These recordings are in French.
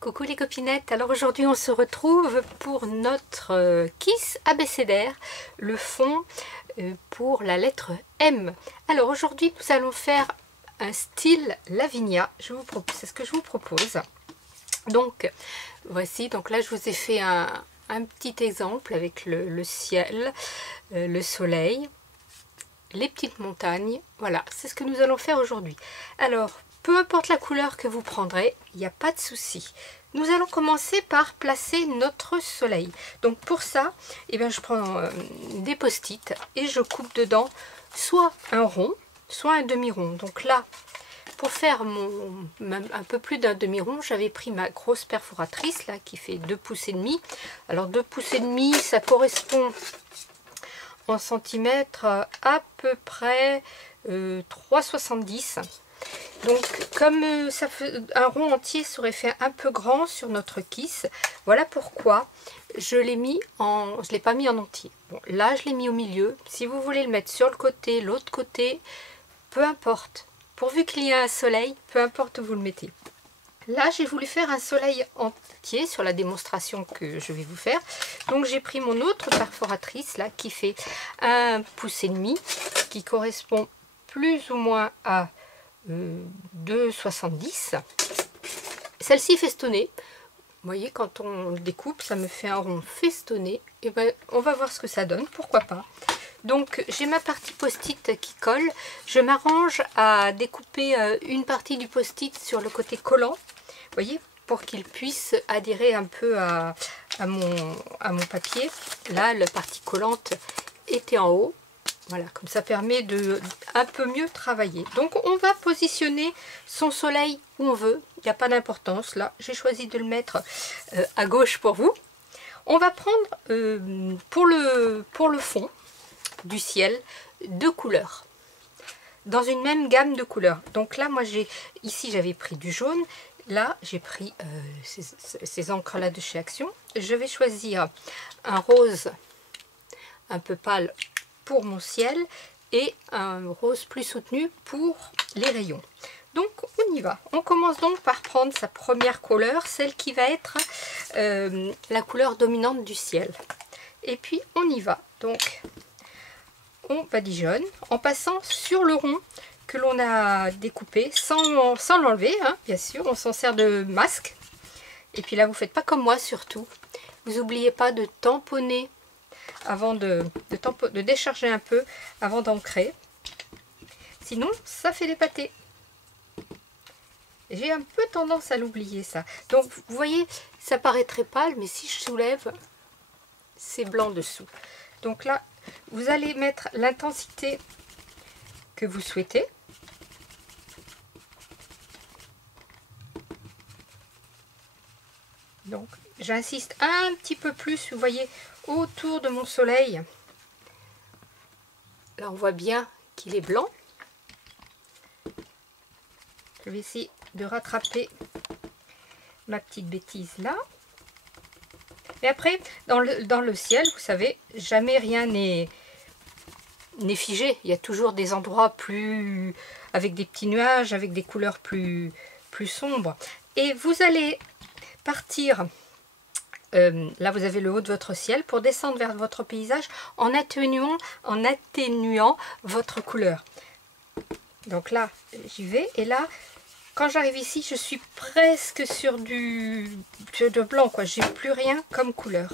Coucou les copinettes, alors aujourd'hui on se retrouve pour notre Kiss abécédaire, le fond pour la lettre M. Alors aujourd'hui nous allons faire un style Lavinia, c'est ce que je vous propose. Donc voici, donc là je vous ai fait un petit exemple avec le ciel, le soleil, les petites montagnes, voilà, c'est ce que nous allons faire aujourd'hui. Alors, peu importe la couleur que vous prendrez, il n'y a pas de souci. Nous allons commencer par placer notre soleil. Donc pour ça, je prends des post-it et je coupe dedans soit un rond, soit un demi-rond. Donc là, pour faire un peu plus d'un demi-rond, j'avais pris ma grosse perforatrice là qui fait 2,5 pouces. Alors 2,5 pouces, ça correspond en centimètres à peu près 3,70. Donc comme ça fait un rond entier serait fait un peu grand sur notre Kiss, voilà pourquoi je l'ai pas mis en entier. Bon, là je l'ai mis au milieu. Si vous voulez le mettre sur le côté, l'autre côté, peu importe. Pourvu qu'il y ait un soleil, peu importe où vous le mettez. Là j'ai voulu faire un soleil entier sur la démonstration que je vais vous faire. Donc j'ai pris mon autre perforatrice là qui fait 1,5 pouce, qui correspond plus ou moins à 2,70. Celle-ci festonnée, vous voyez, quand on le découpe ça me fait un rond festonné. Et on va voir ce que ça donne, pourquoi pas. Donc j'ai ma partie post-it qui colle. Je m'arrange à découper une partie du post-it sur le côté collant, vous voyez, pour qu'il puisse adhérer un peu à mon papier. Là la partie collante était en haut. Voilà, comme ça permet de un peu mieux travailler. Donc on va positionner son soleil où on veut, il n'y a pas d'importance. Là j'ai choisi de le mettre à gauche pour vous. On va prendre pour le fond du ciel 2 couleurs dans une même gamme de couleurs. Donc là moi ici j'avais pris du jaune, là j'ai pris ces encres là de chez Action. Je vais choisir un rose un peu pâle pour mon ciel et un rose plus soutenu pour les rayons. Donc on y va. On commence donc par prendre sa première couleur, celle qui va être la couleur dominante du ciel. Et puis on y va. Donc on badigeonne en passant sur le rond que l'on a découpé sans l'enlever, hein, bien sûr. On s'en sert de masque. Et puis là vous faites pas comme moi surtout. Vous n'oubliez pas de tamponner avant de décharger un peu avant d'ancrer, sinon ça fait des pâtés. J'ai un peu tendance à l'oublier ça. Donc vous voyez, ça paraît très pâle, mais si je soulève, c'est blanc dessous. Donc là vous allez mettre l'intensité que vous souhaitez. Donc j'insiste un petit peu plus, vous voyez, autour de mon soleil. Là on voit bien qu'il est blanc. Je vais essayer de rattraper ma petite bêtise là. Et après dans le ciel, vous savez, jamais rien n'est figé. Il y a toujours des endroits plus avec des petits nuages, avec des couleurs plus sombres. Et vous allez partir. Là vous avez le haut de votre ciel pour descendre vers votre paysage en atténuant votre couleur. Donc là j'y vais et là quand j'arrive ici je suis presque sur de blanc quoi, j'ai plus rien comme couleur.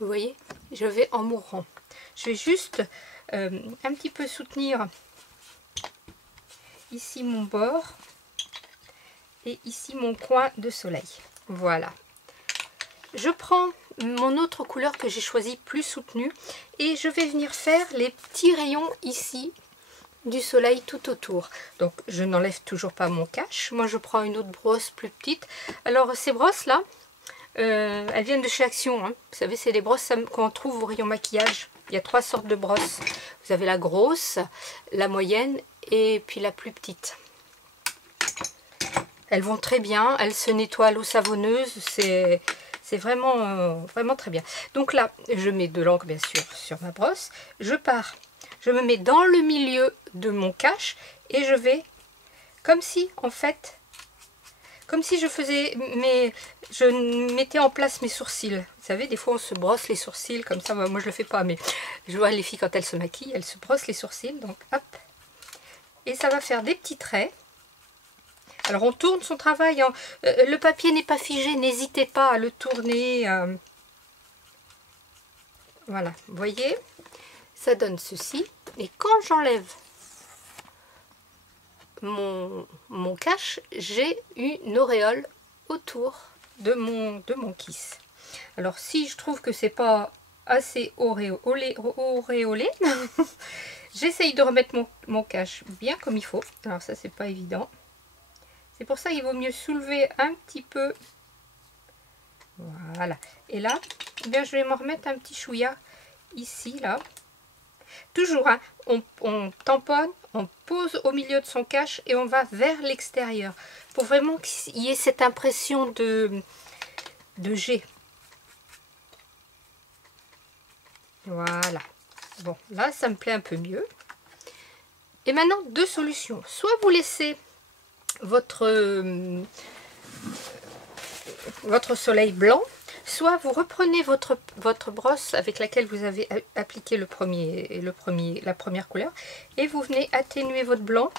Vous voyez, je vais en mourant. Je vais juste un petit peu soutenir ici mon bord et ici mon coin de soleil. Voilà. Je prends mon autre couleur que j'ai choisie plus soutenue et je vais venir faire les petits rayons ici du soleil tout autour. Donc je n'enlève toujours pas mon cache. Moi je prends une autre brosse plus petite. Alors ces brosses là, elles viennent de chez Action. Hein. Vous savez, c'est des brosses qu'on trouve au rayon maquillage. Il y a 3 sortes de brosses. Vous avez la grosse, la moyenne et puis la plus petite. Elles vont très bien. Elles se nettoient à l'eau savonneuse. C'est vraiment très bien. Donc là, je mets de l'encre bien sûr sur ma brosse. Je me mets dans le milieu de mon cache et je vais, comme si en fait, comme si je faisais je mettais en place mes sourcils. Vous savez, des fois on se brosse les sourcils comme ça. Moi je le fais pas, mais je vois les filles quand elles se maquillent, elles se brossent les sourcils. Donc hop, et ça va faire des petits traits. Alors on tourne son travail, hein. Le papier n'est pas figé, n'hésitez pas à le tourner. Voilà, vous voyez, ça donne ceci. Et quand j'enlève mon cache, j'ai une auréole autour de mon kiss. Alors si je trouve que c'est pas assez auréolé, j'essaye de remettre mon cache bien comme il faut. Alors ça c'est pas évident. C'est pour ça qu'il vaut mieux soulever un petit peu. Voilà. Et là, eh bien, je vais m'en remettre un petit chouïa ici, là. Toujours, hein, on tamponne, on pose au milieu de son cache et on va vers l'extérieur. Pour vraiment qu'il y ait cette impression de jet. Voilà. Bon, là, ça me plaît un peu mieux. Et maintenant, deux solutions. Soit vous laissez votre soleil blanc, soit vous reprenez votre brosse avec laquelle vous avez appliqué la première couleur et vous venez atténuer votre blanc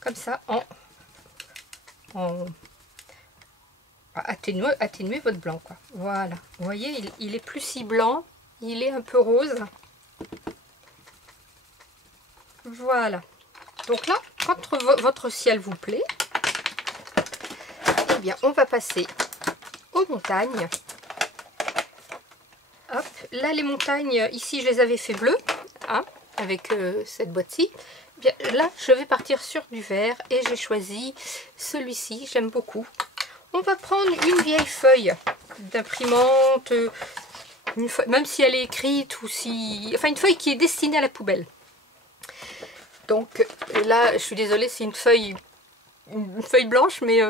comme ça atténuer votre blanc, quoi. Voilà, vous voyez, il est plus si blanc, il est un peu rose. Voilà. Donc là, quand votre ciel vous plaît, eh bien, on va passer aux montagnes. Hop, là, les montagnes, ici, je les avais fait bleues, hein, avec cette boîte-ci. Bien, là, je vais partir sur du vert et j'ai choisi celui-ci, j'aime beaucoup. On va prendre une vieille feuille d'imprimante, même si elle est écrite ou si... Enfin, une feuille qui est destinée à la poubelle. Donc là, je suis désolée, c'est une feuille blanche, mais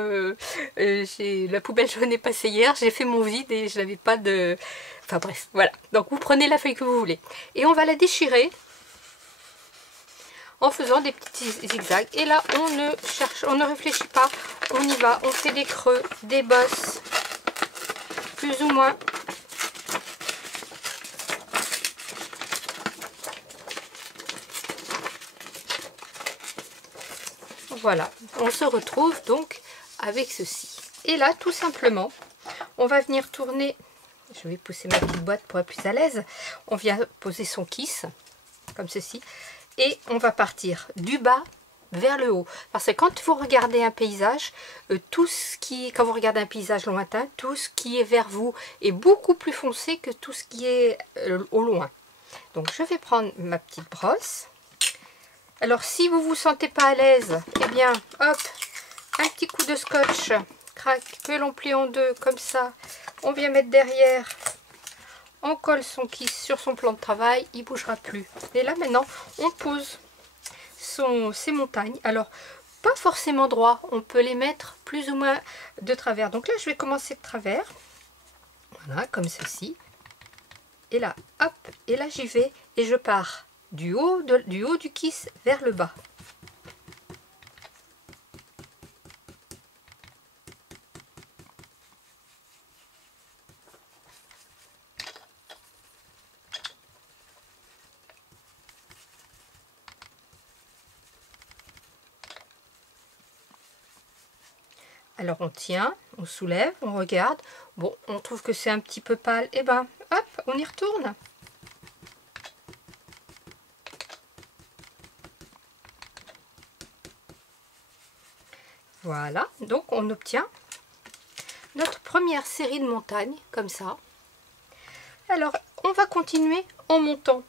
la poubelle jaune est passée hier, j'ai fait mon vide et je n'avais pas de... Enfin bref, voilà. Donc vous prenez la feuille que vous voulez. Et on va la déchirer en faisant des petits zigzags. Et là, on ne réfléchit pas, on y va, on fait des creux, des bosses, plus ou moins. Voilà, on se retrouve donc avec ceci. Et là, tout simplement, on va venir tourner, je vais pousser ma petite boîte pour être plus à l'aise. On vient poser son kiss, comme ceci, et on va partir du bas vers le haut. Parce que quand vous regardez un paysage, quand vous regardez un paysage lointain, tout ce qui est vers vous est beaucoup plus foncé que tout ce qui est au loin. Donc je vais prendre ma petite brosse. Alors si vous vous sentez pas à l'aise, eh bien hop, un petit coup de scotch, crac, que l'on plie en deux comme ça, on vient mettre derrière, on colle son kiss sur son plan de travail, il bougera plus. Et là maintenant, on pose ces montagnes. Alors pas forcément droit, on peut les mettre plus ou moins de travers. Donc là je vais commencer de travers, voilà, comme ceci. Et là, hop, et là j'y vais et je pars du haut du kiss vers le bas. Alors on tient, on soulève, on regarde. Bon, on trouve que c'est un petit peu pâle. Et ben, hop, on y retourne. Voilà, donc on obtient notre première série de montagnes, comme ça. Alors, on va continuer en montant.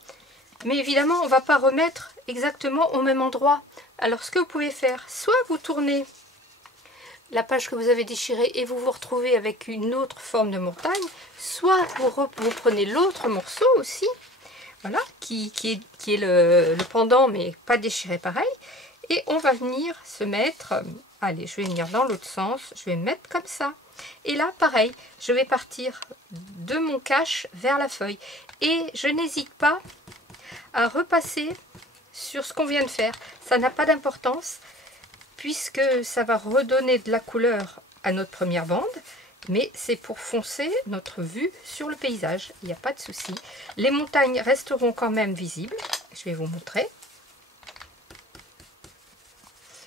Mais évidemment, on ne va pas remettre exactement au même endroit. Alors, ce que vous pouvez faire, soit vous tournez la page que vous avez déchirée et vous vous retrouvez avec une autre forme de montagne, soit vous prenez l'autre morceau aussi, voilà, qui est le pendant, mais pas déchiré pareil. Et on va venir se mettre, allez, je vais venir dans l'autre sens, je vais me mettre comme ça. Et là, pareil, je vais partir de mon cache vers la feuille. Et je n'hésite pas à repasser sur ce qu'on vient de faire. Ça n'a pas d'importance. puisque ça va redonner de la couleur à notre première bande, mais c'est pour foncer notre vue sur le paysage, il n'y a pas de souci. Les montagnes resteront quand même visibles, je vais vous montrer.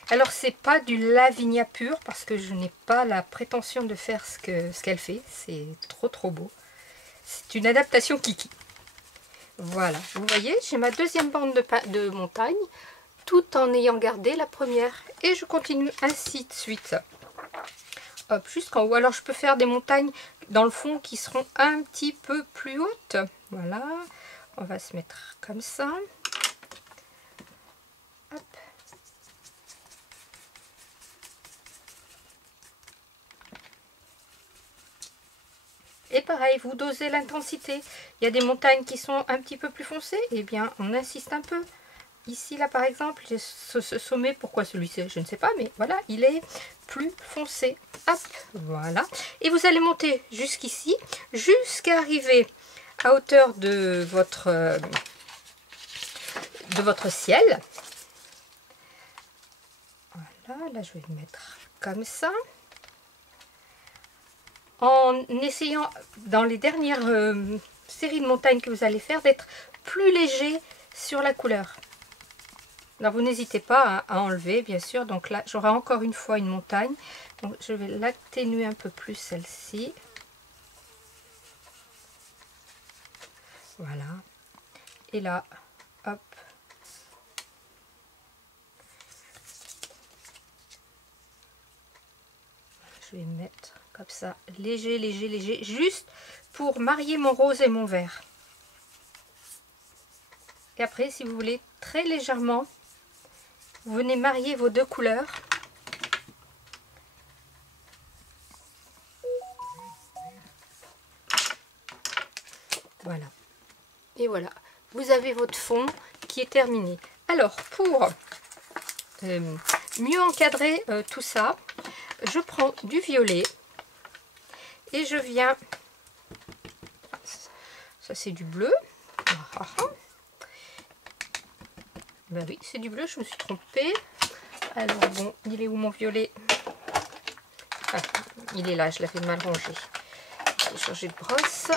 Alors c'est pas du Lavinia pur parce que je n'ai pas la prétention de faire ce qu'elle fait, c'est trop beau. C'est une adaptation Kiki. Voilà, vous voyez, j'ai ma deuxième bande de montagne, tout en ayant gardé la première. Et je continue ainsi de suite. Hop, jusqu'en haut. Alors je peux faire des montagnes dans le fond qui seront un petit peu plus hautes. Voilà, on va se mettre comme ça. Hop. Et pareil, vous dosez l'intensité. Il y a des montagnes qui sont un petit peu plus foncées, eh bien on insiste un peu. Ici, là par exemple, ce sommet, pourquoi celui-ci, je ne sais pas, mais voilà, il est plus foncé. Hop, voilà. Et vous allez monter jusqu'ici, jusqu'à arriver à hauteur de votre ciel. Voilà, là je vais le mettre comme ça. En essayant, dans les dernières séries de montagnes que vous allez faire, d'être plus léger sur la couleur. Alors vous n'hésitez pas à enlever, bien sûr. Donc là, j'aurai encore une fois une montagne. Donc je vais l'atténuer un peu plus, celle-ci. Voilà. Et là, hop. Je vais mettre comme ça, léger, léger, léger, juste pour marier mon rose et mon vert. Et après, si vous voulez, très légèrement, vous venez marier vos deux couleurs. Voilà. Et voilà, vous avez votre fond qui est terminé. Alors, pour mieux encadrer tout ça, je prends du violet et je viens, ça c'est du bleu, ben oui c'est du bleu, je me suis trompée. Alors bon, il est où mon violet? Ah, il est là, je l'avais mal rangé. Je vais changer de brosse.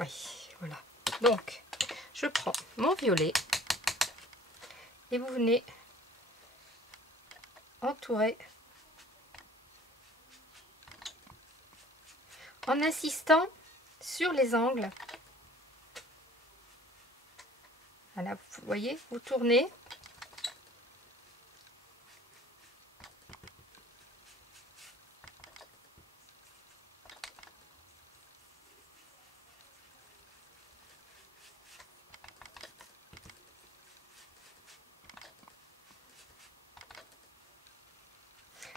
Oui, voilà. Donc, je prends mon violet et vous venez entourer en insistant sur les angles. Voilà, vous voyez, vous tournez.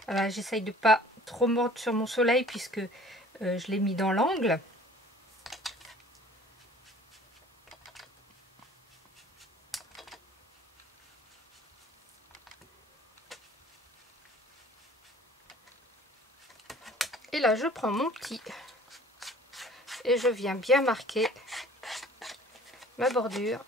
Voilà, j'essaye de pas trop mordre sur mon soleil puisque je l'ai mis dans l'angle. Et là, je prends mon petit et je viens bien marquer ma bordure.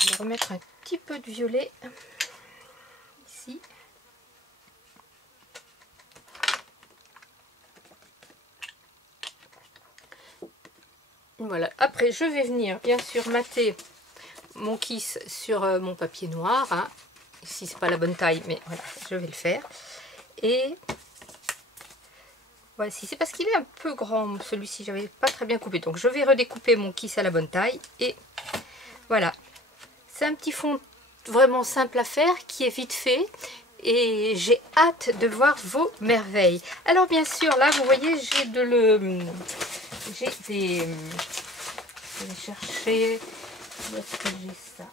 Je vais remettre un petit peu de violet ici. Voilà, après je vais venir bien sûr mater mon kiss sur mon papier noir. Hein. Ici c'est pas la bonne taille, mais voilà, je vais le faire. Et voici, c'est parce qu'il est un peu grand celui-ci, j'avais pas très bien coupé. Donc je vais redécouper mon kiss à la bonne taille. Et voilà, c'est un petit fond vraiment simple à faire qui est vite fait. Et j'ai hâte de voir vos merveilles. Alors bien sûr, là vous voyez, j'ai des... Je vais chercher... Où est-ce que j'ai ça?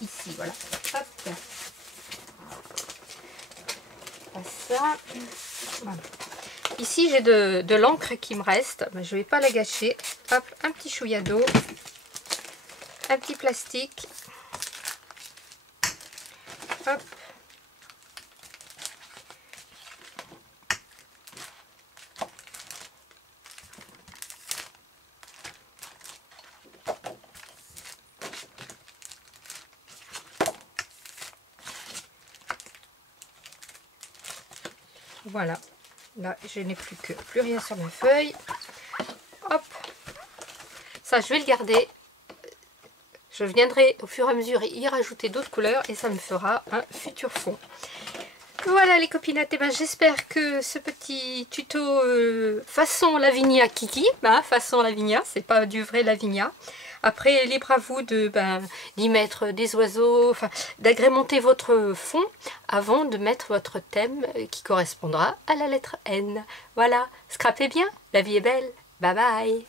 Ici, voilà. Hop. Pas ça. Voilà. Ici, j'ai de l'encre qui me reste. Ben, je ne vais pas la gâcher. Hop, un petit chouïa d'eau. Un petit plastique. Hop. Voilà. Là, je n'ai plus rien sur ma feuille. Hop. Ça, je vais le garder. Je viendrai au fur et à mesure y rajouter d'autres couleurs et ça me fera un futur fond. Voilà les copinettes, et ben, j'espère que ce petit tuto façon Lavinia Kiki, façon Lavinia, c'est pas du vrai Lavinia. Après, libre à vous d'y mettre des oiseaux, d'agrémenter votre fond avant de mettre votre thème qui correspondra à la lettre N. Voilà, scrapez bien, la vie est belle, bye bye.